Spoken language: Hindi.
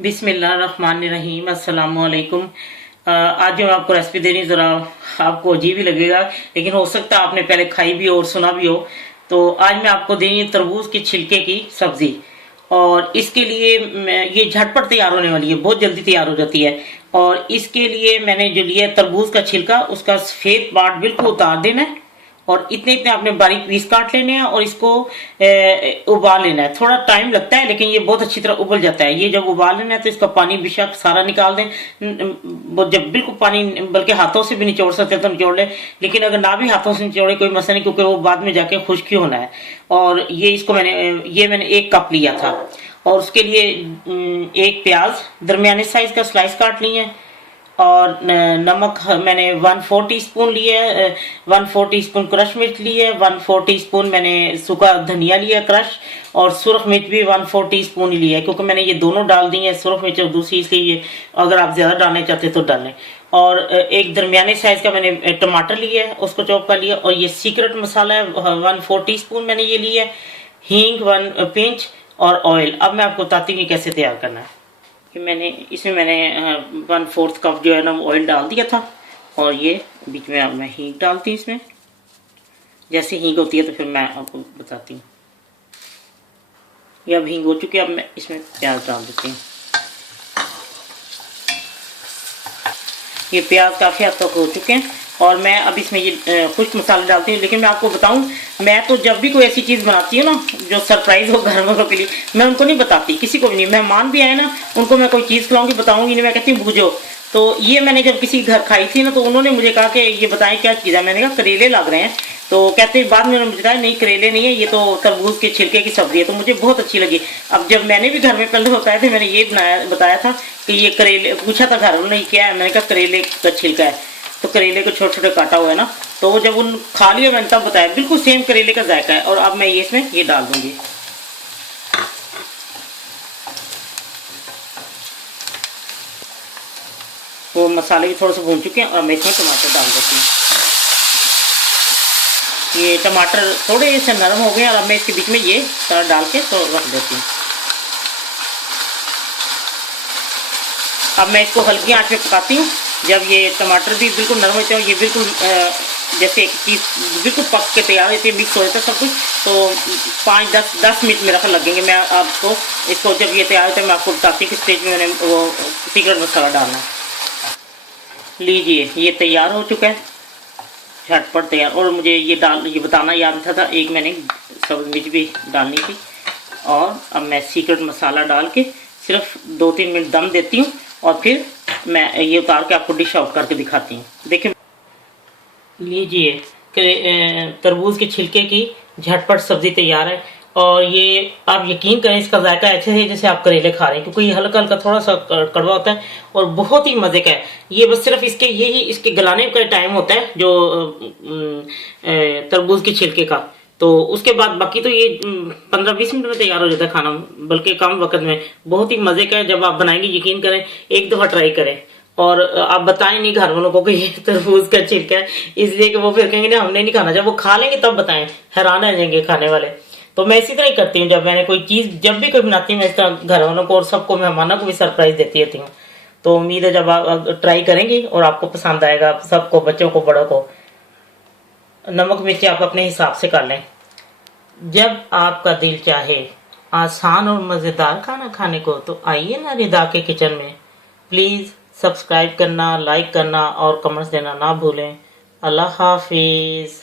बिस्मिल्लाहिर्रहमानिर्रहीम अस्सलाम वालेकुम। आज जो मैं आपको रेसिपी दे रही हूँ ज़रा आपको अजीब ही लगेगा, लेकिन हो सकता है आपने पहले खाई भी हो और सुना भी हो। तो आज मैं आपको दे रही हूँ तरबूज के छिलके की सब्जी। और इसके लिए ये झटपट तैयार होने वाली है, बहुत जल्दी तैयार हो जाती है। और इसके लिए मैंने जो लिया है तरबूज का छिलका, उसका सफ़ेद पार्ट बिल्कुल उतार देना है और इतने इतने आपने बारीक पीस काट लेने हैं और इसको उबाल लेना है। थोड़ा टाइम लगता है लेकिन ये बहुत अच्छी तरह उबल जाता है। ये जब उबाल लेना है तो इसका पानी बेशक सारा निकाल दें। जब बिल्कुल पानी, बल्कि हाथों से भी निचोड़ सकते हैं तो निचोड़ लें, लेकिन अगर ना भी हाथों से निचोड़े कोई मसला नहीं, क्योंकि वो बाद में जाके खुश्क ही होना है। और ये मैंने 1 कप लिया था। और उसके लिए एक प्याज दरमियाने साइज का स्लाइस काट ली है। और नमक मैंने 1/4 टीस्पून लिया है, 1/4 टीस्पून क्रश मिर्च ली है, 1/4 टीस्पून मैंने सूखा धनिया लिया क्रश। और सुरख मिर्च भी 1/4 टीस्पून ही लिया है, क्योंकि मैंने ये दोनों डाल दी है, सुरख मिर्च और दूसरी, इसलिए अगर आप ज़्यादा डालना चाहते तो डालें। और एक दरमियाने साइज का मैंने टमाटर लिया है, उसको चॉप कर लिया। और ये सीक्रेट मसाला है 1/4 टीस्पून मैंने ये लिया है, हींग 1 पिंच और ऑयल। अब मैं आपको बताती हूँ कि कैसे तैयार करना है। कि इसमें मैंने 1/4 कप जो है ना ऑयल डाल दिया था। और ये बीच में अब मैं हींग डालती हूँ इसमें। जैसे हींग होती है तो फिर मैं आपको बताती हूँ। ये अब हींग हो चुकी है, अब मैं इसमें प्याज डाल देती हूँ। ये प्याज काफ़ी हद तक हो चुके हैं और मैं अब इसमें ये खुश्क मसाले डालती हूँ। लेकिन मैं आपको बताऊँ, मैं तो जब भी कोई ऐसी चीज़ बनाती हूँ ना जो सरप्राइज़ हो घर वालों के लिए, मैं उनको नहीं बताती, किसी को भी नहीं। मेहमान भी आए ना, उनको मैं कोई चीज़ खिलाऊंगी, बताऊंगी नहीं, मैं कहती हूँ भूजो। तो ये मैंने जब किसी घर खाई थी ना, तो उन्होंने मुझे कहा कि ये बताएं क्या चीज़ है। मैंने कहा करेले लग रहे हैं। तो कहते बाद में उन्होंने मुझे कहा नहीं करेले नहीं है, ये तो तरबूज के छिलके की सब्जी है। तो मुझे बहुत अच्छी लगी। अब जब मैंने भी घर में पहले बताए थे, मैंने ये बताया था कि ये करेले, पूछा था घर वालों ने क्या है, मैंने कहा करेले का छिलका है। तो करेले को छोटे छोटे काटा हुआ है ना, तो वो जब उन खा लिया मैंने तब बताया, बिल्कुल सेम करेले का जायका है। और अब मैं ये इसमें ये डाल दूंगी। वो मसाले भी थोड़े से भून चुके हैं और मैं इसमें टमाटर डाल देती हूँ। ये टमाटर थोड़े से नरम हो गए और अब मैं इसके बीच में ये सारा डाल के तो रख देती हूँ। अब मैं इसको हल्की आंच पे पकाती हूँ। जब ये टमाटर भी बिल्कुल नरम होते हैं, ये बिल्कुल जैसे एक चीज़ बिल्कुल पक के तैयार होती है, मिक्स हो जाता है सब कुछ, तो 5-10 मिनट मेरा लगेंगे। मैं आपको इसको जब ये तैयार होता है मैं आपको बताती हूँ कि स्टेज में मैंने वो सीक्रेट मसाला डालना है। लीजिए ये तैयार हो चुका है, झटपट तैयार। और मुझे ये बताना याद था एक मैंने सब्ज़ मिर्च भी डालनी थी। और अब मैं सीक्रेट मसाला डाल के सिर्फ 2-3 मिनट दम देती हूँ और फिर मैं ये उतार के आपको डिश आउट करके दिखाती हूँ। देखिए लीजिए तरबूज के छिलके की झटपट सब्जी तैयार है। और ये आप यकीन करें, इसका जायका ऐसे है जैसे आप करेले खा रहे हैं, क्योंकि ये हल्का हल्का थोड़ा सा कड़वा होता है और बहुत ही मज़े का है। ये बस सिर्फ इसके गलाने का टाइम होता है जो तरबूज के छिलके का। तो उसके बाद बाकी तो ये 15-20 मिनट में तैयार हो जाता है खाना, बल्कि कम वक्त में। बहुत ही मज़े का है। जब आप बनाएंगे यकीन करें, एक दफ़ा ट्राई करें। और आप बताएं नहीं घर वालों को कि ये तरबूज का छिलका है, इसलिए कि वो फिर कहेंगे ना हमने नहीं खाना। जब वो खा लेंगे तब बताएं, हैरान रह जाएंगे खाने वाले। तो मैं इसी तरह ही करती हूँ, जब मैंने कोई चीज़ जब भी कोई बनाती हूँ मैं इस तरह घर वालों को और सबको, मेहमानों को भी सरप्राइज देती रहती हूँ। तो उम्मीद है जब आप ट्राई करेंगी और आपको पसंद आएगा, सबको, बच्चों को, बड़ों को। नमक मिर्ची आप अपने हिसाब से कर लें। जब आपका दिल चाहे आसान और मज़ेदार खाना खाने को, तो आइए ना रिदा के किचन में। प्लीज़ सब्सक्राइब करना, लाइक करना और कमेंट्स देना ना भूलें। अल्लाह हाफिज़।